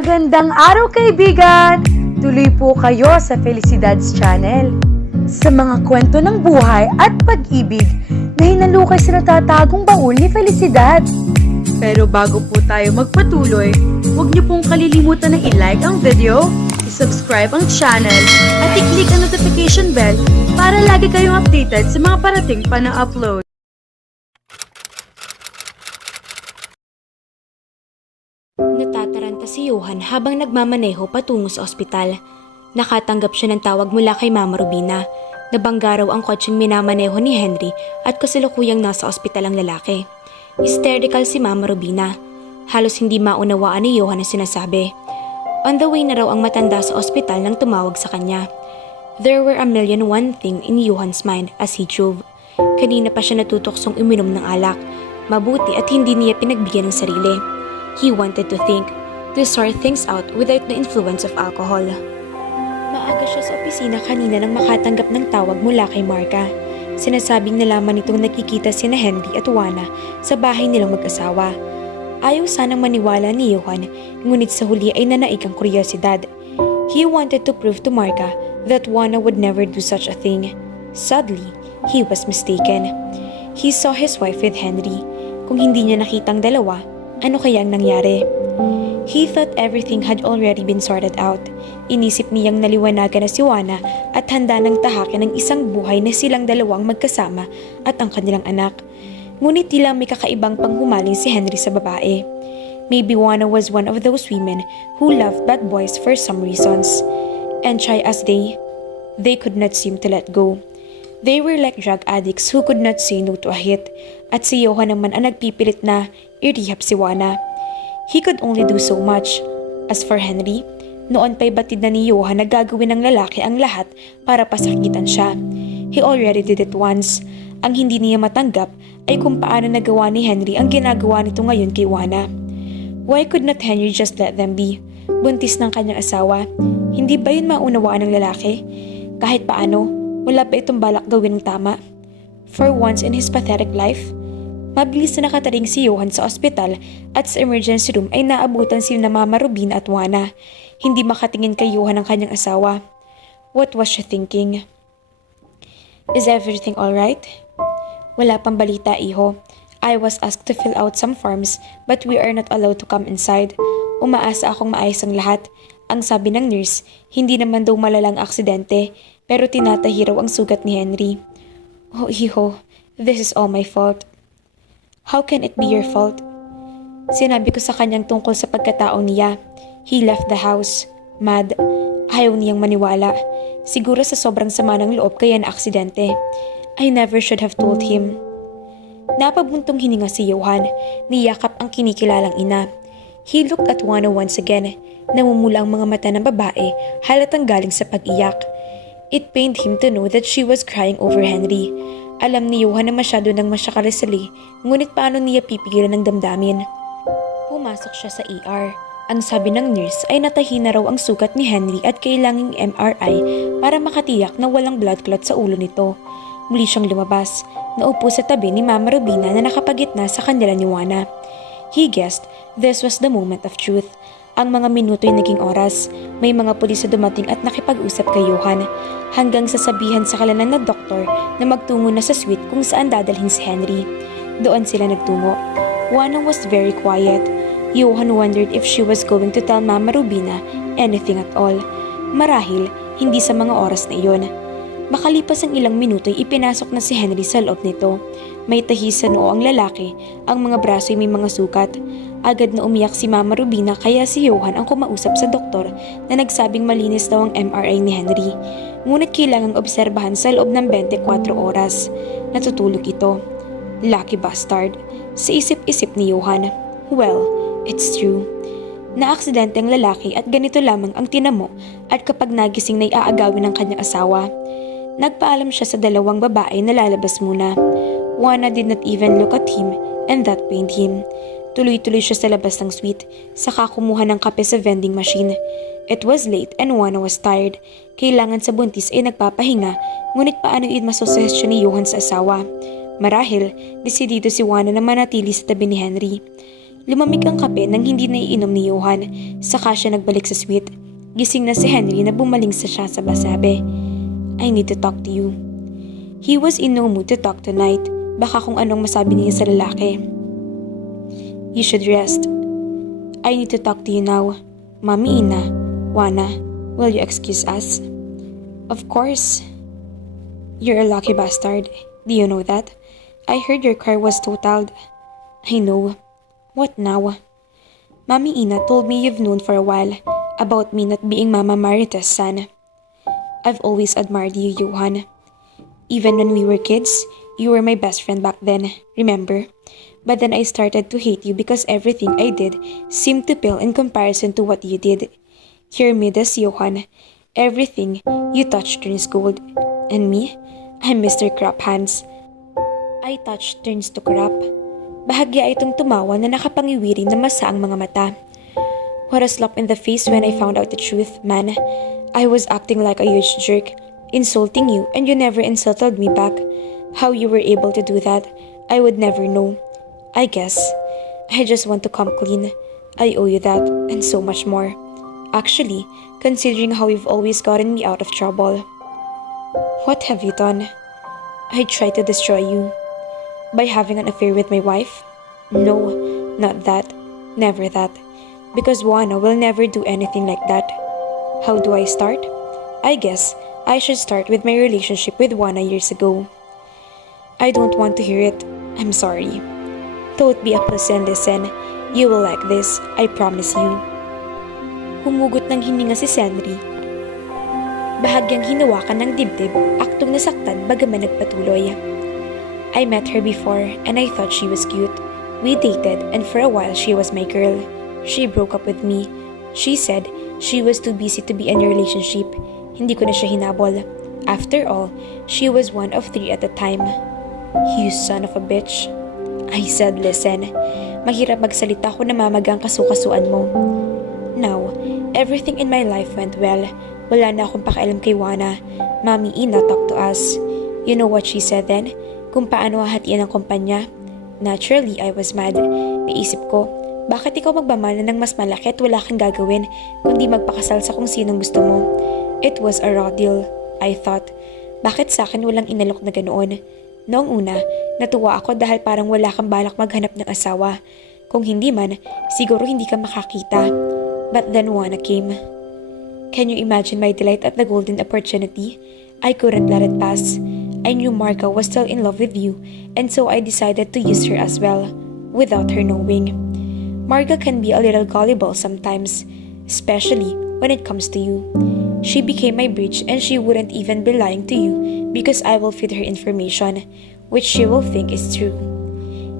Magandang araw kaibigan! Tuloy po kayo sa Felicidad's Channel. Sa mga kwento ng buhay at pag-ibig na hinalukay sa natatagong baul ni Felicidad. Pero bago po tayo magpatuloy, huwag niyo pong kalilimutan na i-like ang video, i-subscribe ang channel, at i-click ang notification bell para lagi kayong updated sa mga parating pa na upload. Natataranta si Yohan habang nagmamaneho patungo sa ospital. Nakatanggap siya ng tawag mula kay Mama Rubina. Nabangga raw ang kotseng minamaneho ni Henry at kasalukuyang nasa ospital ang lalaki. Hysterical si Mama Rubina. Halos hindi maunawaan ni Yohan ang sinasabi. On the way na raw ang matanda sa ospital nang tumawag sa kanya. There were a million one thing in Yohan's mind as he drove. Kanina pa siya natutuksong uminom ng alak. Mabuti at hindi niya pinagbigyan ng sarili. He wanted to think, to sort things out without the influence of alcohol. Maaga siya sa opisina kanina nang makatanggap ng tawag mula kay Marka. Sinasabing nalaman nitong nakikita sina Henry at Wana sa bahay nilang mag-asawa. Ayaw sanang maniwala ni Yohan, ngunit sa huli ay nanaig ang kuryosidad. He wanted to prove to Marka that Wana would never do such a thing. Sadly, he was mistaken. He saw his wife with Henry. Kung hindi niya nakitang dalawa, ano kaya ang nangyari? He thought everything had already been sorted out. Inisip niyang naliwanagan na si Wana at handa ng tahakin ng isang buhay na silang dalawang magkasama at ang kanilang anak. Ngunit tila may kakaibang panghumaling si Henry sa babae. Maybe Wana was one of those women who loved bad boys for some reasons. And try as they could not seem to let go. They were like drug addicts who could not say no to a hit. At si Yohan naman ang nagpipilit na i-rehab si Wana. He could only do so much. As for Henry, noon pa'y batid na ni Yohan na gagawin ng lalaki ang lahat para pasakitan siya. He already did it once. Ang hindi niya matanggap ay kung paano nagawa ni Henry ang ginagawa nito ngayon kay Wana. Why could not Henry just let them be? Buntis ng kanyang asawa. Hindi ba yun maunawaan ng lalaki? Kahit paano, wala pa itong balak gawin ng tama. For once in his pathetic life, mabilis na nakataring si Yohan sa ospital at sa emergency room ay naabutan sila na Mama Rubina at Wana. Hindi makatingin kay Yohan ang kanyang asawa. What was she thinking? Is everything alright? Wala pang balita, iho. I was asked to fill out some forms but we are not allowed to come inside. Umaasa akong maayos ang lahat. Ang sabi ng nurse, hindi naman daw malalang aksidente pero tinatahi raw ang sugat ni Henry. Oh, iho, this is all my fault. How can it be your fault? Sinabi ko sa kanyang tungkol sa pagkatao niya. He left the house. Mad. Ayaw niyang maniwala. Siguro sa sobrang sama ng loob kaya na aksidente. I never should have told him. Napabuntong hininga si Yohan. Niyakap ang kinikilalang ina. He looked at Wana once again. Namumula ang mga mata ng babae, halatang galing sa pag-iyak. It pained him to know that she was crying over Henry. Alam ni Yohan na masyado nang masyakarisali, ngunit paano niya pipigilan ng damdamin? Pumasok siya sa ER. Ang sabi ng nurse ay natahi na raw ang sugat ni Henry at kailangang MRI para makatiyak na walang blood clot sa ulo nito. Muli siyang lumabas. Naupo sa tabi ni Mama Rubina na nakapagitna sa kanila ni Wana. He guessed this was the moment of truth. Ang mga minuto'y naging oras. May mga pulis na dumating at nakipag-usap kay Yohan hanggang sasabihan sa kalanan na doktor na magtungo na sa suite kung saan dadalhin si Henry. Doon sila nagtungo. Wana was very quiet. Yohan wondered if she was going to tell Mama Rubina anything at all. Marahil, hindi sa mga oras na iyon. Makalipas ang ilang minuto'y ipinasok na si Henry sa loob nito. May tahi sa noo ang lalaki, ang mga braso'y may mga sukat. Agad na umiyak si Mama Rubina kaya si Yohan ang kumausap sa doktor na nagsabing malinis daw ang MRI ni Henry. Ngunit kailangang obserbahan sa loob ng 24 oras. Natutulog ito. Lucky bastard. Sa isip-isip ni Yohan. Well, it's true. Naaksidente ang lalaki at ganito lamang ang tinamo at kapag nagising na iaagawin ng kanyang asawa. Nagpaalam siya sa dalawang babae na lalabas muna. Wana did not even look at him and that pained him. Tuloy-tuloy siya sa labas ng suite, saka kumuha ng kape sa vending machine. It was late and Wana was tired. Kailangan sa buntis ay nagpapahinga, ngunit paano iyon masosesyon ni Yohan sa asawa? Marahil, desidido si Wana na manatili sa tabi ni Henry. Lumamig ang kape nang hindi naiinom ni Yohan. Saka siya nagbalik sa suite. Gising na si Henry na bumaling sa siya sa basabi. I need to talk to you. He was in no mood to talk tonight. Baka kung anong masabi niya sa lalaki. You should rest. I need to talk to you now. Mami Ina, Wana, will you excuse us? Of course. You're a lucky bastard. Do you know that? I heard your car was totaled. I know. What now? Mami Ina told me you've known for a while about me not being Mama Marita's son. I've always admired you, Yohan. Even when we were kids, you were my best friend back then, remember? But then I started to hate you because everything I did seemed to pale in comparison to what you did. You're Midas, Yohan. Everything you touch turns gold. And me? I'm Mr. Crap Hands. I touch turns to crap. Bahagya itong tumawa na nakapangiwiri na masa ang mga mata. What a slap in the face when I found out the truth, man. I was acting like a huge jerk, insulting you, and you never insulted me back. How you were able to do that, I would never know. I guess. I just want to come clean. I owe you that, and so much more. Actually, considering how you've always gotten me out of trouble. What have you done? I tried to destroy you. By having an affair with my wife? No, not that. Never that. Because Wana will never do anything like that. How do I start? I guess I should start with my relationship with Wana years ago. I don't want to hear it. I'm sorry. Don't be a pussy and listen. You will like this. I promise you. Humugot ng hininga si Henry. Bahagyang hinawakan ng dibdib, aktong nasaktan bagaman nagpatuloy. I met her before and I thought she was cute. We dated and for a while she was my girl. She broke up with me. She said she was too busy to be in a relationship. Hindi ko na siya hinabol. After all, she was one of 3 at the time. You son of a bitch. I said, listen. Mahirap magsalita kung namamagang kasukasuan mo. Now, everything in my life went well. Wala na akong pakialam kay Wana. Mami Ina talked to us. You know what she said then? Kung paano hahatiin ang kumpanya. Naturally, I was mad. Naisip ko, bakit ikaw magmamana ng mas malaki at wala kang gagawin kundi magpakasal sa kung sinong gusto mo? It was a raw deal, I thought. Bakit sa akin walang inalok na ganoon? Noong una, natuwa ako dahil parang wala kang balak maghanap ng asawa. Kung hindi man, siguro hindi ka makakita. But then Wana came. Can you imagine my delight at the golden opportunity? I couldn't let it pass. I knew Marga was still in love with you, and so I decided to use her as well, without her knowing. Marga can be a little gullible sometimes, especially when it comes to you. She became my bridge and she wouldn't even be lying to you because I will feed her information, which she will think is true.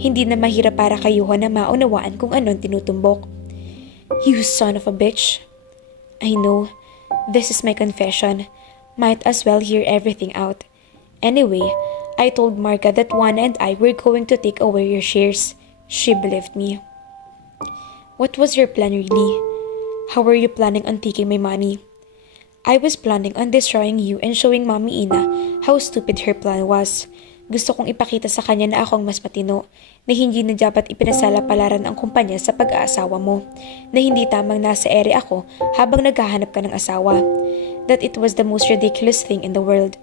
Hindi na mahirap para kay Yohan na maunawaan kung anong tinutumbok. You son of a bitch. I know. This is my confession. Might as well hear everything out. Anyway, I told Marga that Wana and I were going to take away your shares. She believed me. What was your plan really? How were you planning on taking my money? I was planning on destroying you and showing Mami Ina how stupid her plan was. Gusto kong ipakita sa kanya na akong mas matino, na hindi na dapat ipinasala-palaran ang kumpanya sa pag-aasawa mo, na hindi tamang nasa ere ako habang naghahanap ka ng asawa, that it was the most ridiculous thing in the world.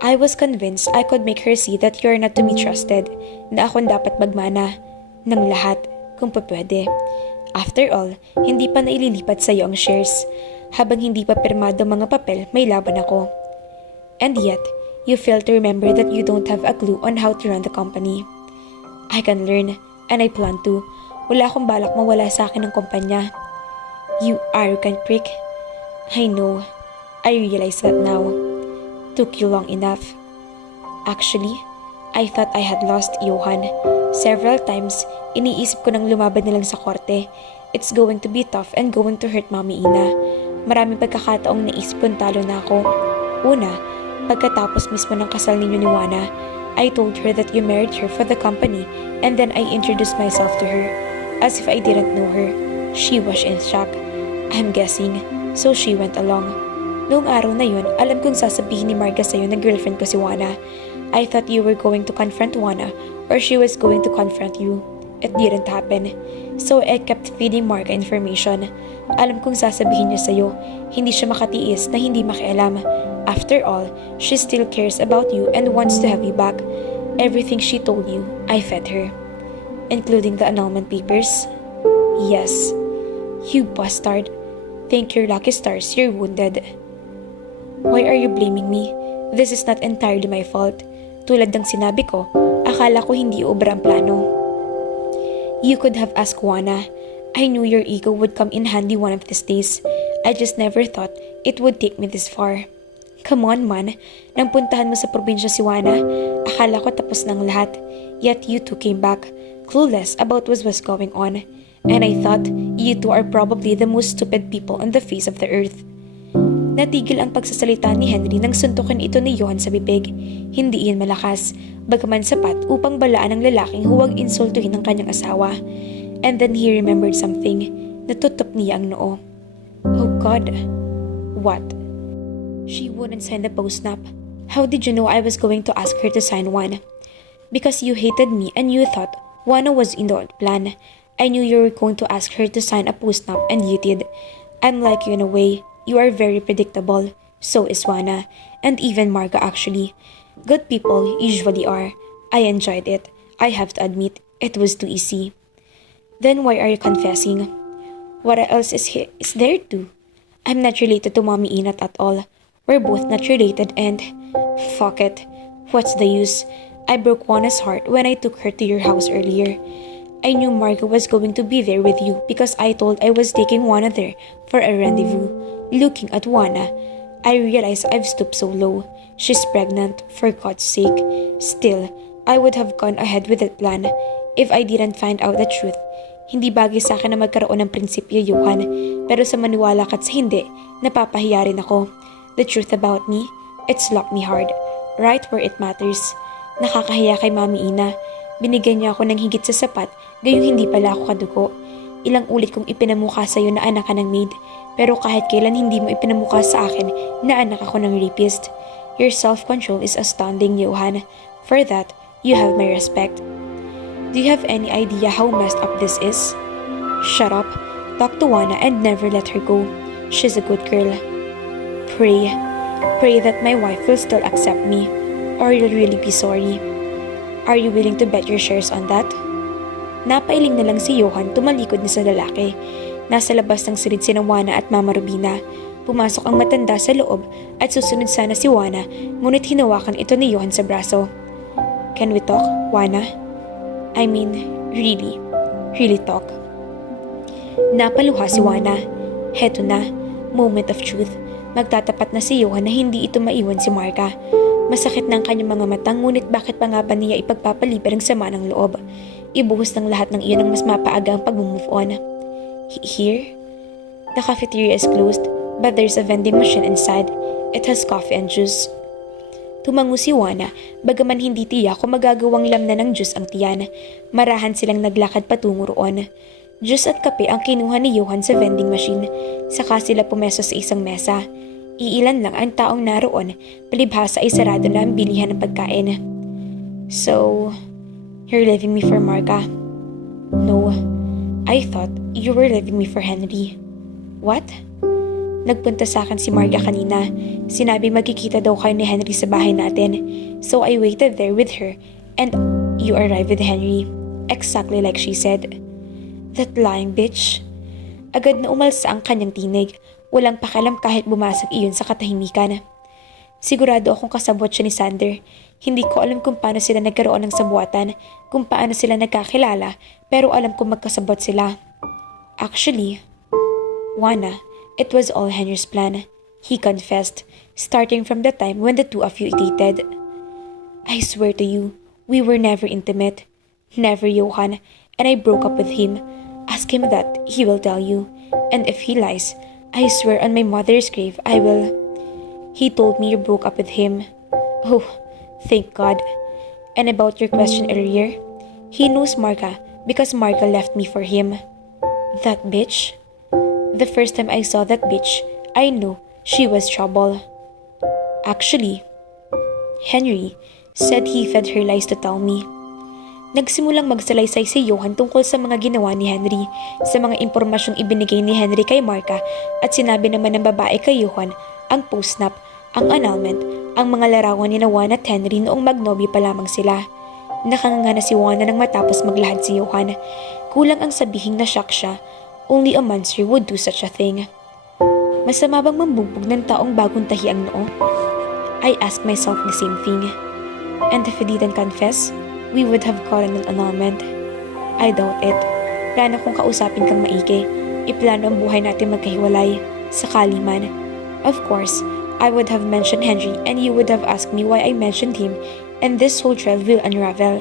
I was convinced I could make her see that you're not to be trusted, na akong dapat magmana ng lahat kung papwede. After all, hindi pa naililipat sa iyo ang shares. Habang hindi pa pirmado mga papel, may laban ako. And yet, you fail to remember that you don't have a clue on how to run the company. I can learn, and I plan to. Wala akong balak mawala sa akin ng kumpanya. You arrogant prick. I know. I realize that now. Took you long enough. Actually, I thought I had lost Yohan. Several times, iniisip ko nang lumaban na lang sa korte. It's going to be tough and going to hurt Mami Ina. Maraming pagkakataong naisip kong talo na ako. Una, pagkatapos mismo ng kasal ninyo ni Wana, I told her that you married her for the company and then I introduced myself to her as if I didn't know her. She was in shock. I'm guessing, so she went along. Noong araw na yun, alam kong sasabihin ni Marga sa'yo na girlfriend ko si Wana. I thought you were going to confront Wana or she was going to confront you. it didn't happen. So I kept feeding Marga information. Alam kong sasabihin niya sa'yo, hindi siya makatiis na hindi makialam. After all, she still cares about you and wants to have you back. Everything she told you, I fed her. Including the annulment papers? Yes. You bastard. Thank your lucky stars you're wounded. Why are you blaming me? This is not entirely my fault. Tulad ng sinabi ko, akala ko hindi ubra ang plano. You could have asked Wana. I knew your ego would come in handy one of these days. I just never thought it would take me this far. Come on man, nang puntahan mo sa probinsya si Wana, akala ko tapos ng lahat. Yet you two came back, clueless about what was going on. And I thought, you two are probably the most stupid people on the face of the earth. Natigil ang pagsasalita ni Henry nang suntukin ito ni Yohan sa bibig. Hindi iyon malakas, bagaman sapat upang balaan ng lalaking huwag insultuhin ng kanyang asawa. And then he remembered something. Natutup niya ang noo. Oh God. What? She wouldn't sign the post-nap. How did you know I was going to ask her to sign one? Because you hated me and you thought Wana was in the plan. I knew you were going to ask her to sign a post-nap and you did. I'm like you in a way. You are very predictable. So is Wana. And even Marga actually. Good people usually are. I enjoyed it. I have to admit, it was too easy. Then why are you confessing? What else is there to? I'm not related to Mommy Inat at all. We're both not related and... Fuck it. What's the use? I broke Wana's heart when I took her to your house earlier. I knew Marga was going to be there with you because I told I was taking Wana there for a rendezvous. Looking at Wana, I realized I've stooped so low. She's pregnant, for God's sake. Still, I would have gone ahead with that plan if I didn't find out the truth. Hindi bagay sa akin na magkaroon ng prinsipyo, Yohan, pero sa maniwala ka't sa hindi, napapahiya rin ako. The truth about me, it slapped me hard, right where it matters. Nakakahiya kay Mami Ina. Binigyan niya ako ng higit sa sapat, gayong hindi pala ako kadugo. Ilang ulit kong ipinamukha sa'yo na anak ka ng maid, pero kahit kailan hindi mo ipinamukha sa akin na anak ako ng rapist. Your self-control is astounding, Yohan. For that, you have my respect. Do you have any idea how messed up this is? Shut up, talk to Wana and never let her go. She's a good girl. Pray that my wife will still accept me, or you'll really be sorry. Are you willing to bet your shares on that? Napailing na lang si Yohan, tumalikod na sa lalaki. Nasa labas ng silid si Wana at Mama Rubina. Pumasok ang matanda sa loob at susunod sana si Wana, ngunit hinawakan ito ni Yohan sa braso. Can we talk, Wana? I mean, really talk. Napaluha si Wana. Heto na, moment of truth. Magtatapat na si Yohan na hindi ito maiwan si Marga. Masakit ng kanyang mga mata, ngunit bakit pa nga ba niya ipagpapaliban ang sama ng loob? Ibuhos ng lahat ng iyon ang mas mapaaga ang pag-move on. Here? The cafeteria is closed, but there's a vending machine inside. It has coffee and juice. Tumango si Wana, bagaman hindi tiyak kung magagawang lamnan ng juice ang tiyan. Marahan silang naglakad patungo roon. Juice at kape ang kinuha ni Yohan sa vending machine. Saka sila pumeso sa isang mesa. Iilan lang ang taong naroon, palibhasa ay sarado na ang bilihan ng pagkain. So, you're leaving me for Marga? No, I thought you were leaving me for Henry. What? Nagpunta sa akin si Marga kanina. Sinabi magkikita daw kayo ni Henry sa bahay natin. So I waited there with her and you arrived with Henry. Exactly like she said. That lying bitch. Agad na umalsa ang kanyang tinig. Walang pakialam kahit bumasag iyon sa katahimikan. Sigurado akong kasabwat siya ni Sander. Hindi ko alam kung paano sila nagkaroon ng sabuatan, kung paano sila nagkakilala, pero alam kong magkasabwat sila. Actually, Wana, it was all Henry's plan. He confessed, starting from the time when the two of you dated. I swear to you, we were never intimate. Never, Yohan, and I broke up with him. Ask him that, he will tell you. And if he lies, I swear on my mother's grave, I will. He told me you broke up with him. Oh, thank God. And about your question earlier, he knows Marga because Marga left me for him. That bitch? The first time I saw that bitch, I knew she was trouble. Actually, Henry said he fed her lies to tell me. Nagsimulang magsalaysay si Yohan tungkol sa mga ginawa ni Henry, sa mga impormasyong ibinigay ni Henry kay Marka at sinabi naman ng babae kay Yohan, ang postnap, ang annulment, ang mga larawan ni Wana at Henry noong magnobyo pa lamang sila. Nakanganga na si Wana nang matapos maglahad si Yohan. Kulang ang sabihing na-shock siya. Only a monster would do such a thing. Masama bang mambugbog ng taong bagong tahi ang noo? I asked myself the same thing. And if he didn't confess, we would have gotten an annulment. I doubt it. Plano kong kausapin kang maigi. Iplano ang buhay natin magkahiwalay. Sakali man. Of course, I would have mentioned Henry and you would have asked me why I mentioned him and this whole trail will unravel.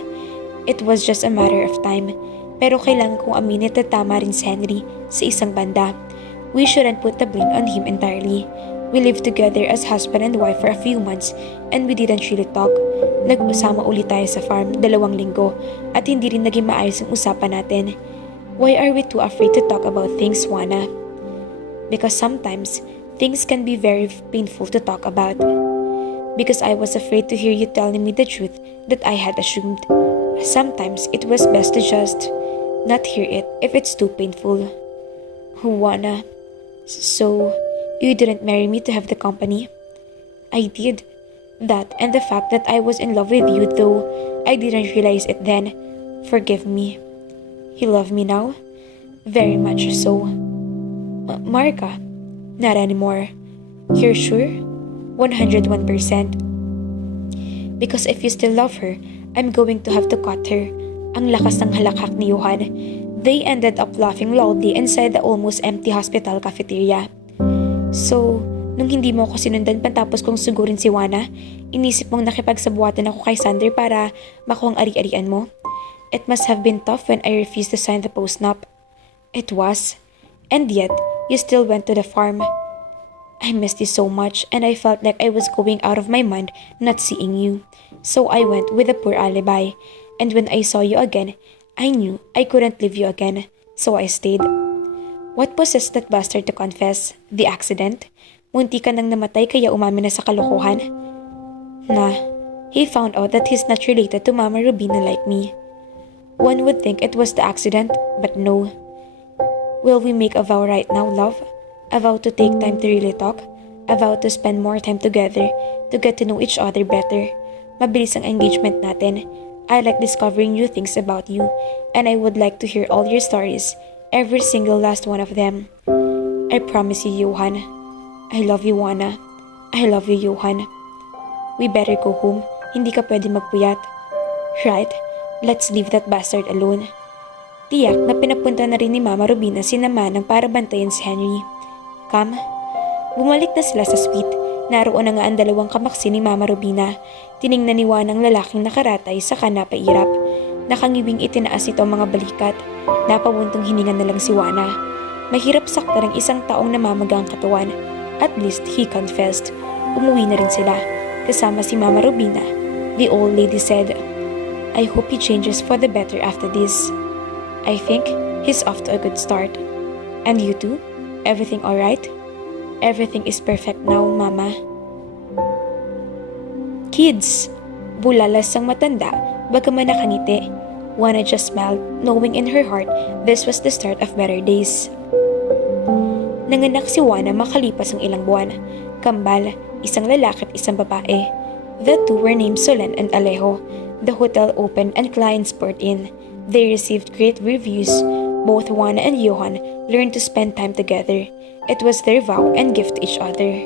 It was just a matter of time. Pero kailangan kong aminin at tama rin si Henry sa isang banda. We shouldn't put the blame on him entirely. We lived together as husband and wife for a few months and we didn't really talk. Nag-usama ulit tayo sa farm 2 linggo at hindi rin naging maayos ang usapan natin. Why are we too afraid to talk about things, Wana? Because sometimes, things can be very painful to talk about. Because I was afraid to hear you telling me the truth that I had assumed. Sometimes, it was best to just not hear it if it's too painful. Wana, so you didn't marry me to have the company? I did. That and the fact that I was in love with you, though I didn't realize it then. Forgive me. You love me now? Very much so. Marka, not anymore. You're sure? 101%. Because if you still love her, I'm going to have to cut her. Ang lakas ng halakhak ni Yohan. They ended up laughing loudly inside the almost empty hospital cafeteria. So, nung hindi mo ako sinundan pantapos kong sugurin si Wana, inisip mong nakipagsabuatan ako kay Sander para makuha ang ari-arian mo? It must have been tough when I refused to sign the postnup. It was. And yet, you still went to the farm. I missed you so much and I felt like I was going out of my mind not seeing you. So I went with a poor alibi. And when I saw you again, I knew I couldn't leave you again. So I stayed. What possessed that bastard to confess? The accident? Munti ka nang namatay kaya umamin na sa kalokohan? Nah, he found out that he's not related to Mama Rubina like me. One would think it was the accident, but no. Will we make a vow right now, love? A vow to take time to really talk? A vow to spend more time together, to get to know each other better? Mabilis ang engagement natin. I like discovering new things about you, and I would like to hear all your stories, every single last one of them. I promise you, Yohan. I love you, Wana. I love you, Yohan. We better go home. Hindi ka pwede magpuyat. Right? Let's leave that bastard alone. Tiyak na pinapunta na rin ni Mama Rubina si Manang para bantayan si Henry. Come. Bumalik na sila sa suite. Naroon na nga ang 2 kamaksi ni Mama Rubina. Tiningnan ni Wana ang lalaking nakaratay sa napairap. Nakangiwing itinaas ito ang mga balikat. Napabuntong hininga na lang si Wana. Mahirap sakta ng isang taong namamaga ang katawan. At least he confessed. Umuwi na rin sila. Kasama si Mama Rubina. The old lady said, I hope he changes for the better after this. I think he's off to a good start. And you too? Everything alright? Everything is perfect now, Mama. Kids! Bulalas ang matanda, bagaman nakangiti. Wana just smiled, knowing in her heart this was the start of better days. Nanganak si Wana makalipas ang ilang buwan. Kambal, isang lalaki at isang babae. The two were named Solen and Alejo. The hotel opened and clients poured in. They received great reviews. Both Wana and Yohan learned to spend time together. It was their vow and gift to each other.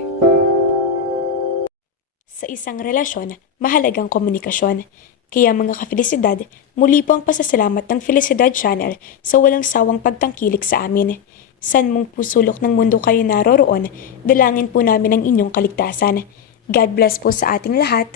Sa isang relasyon, mahalagang komunikasyon. Kaya mga ka-Felicidad, muli po ang pasasalamat ng Felicidad Channel sa walang sawang pagtangkilik sa amin. San mong pusulok ng mundo kayo naroroon, dalangin po namin ang inyong kaligtasan. God bless po sa ating lahat.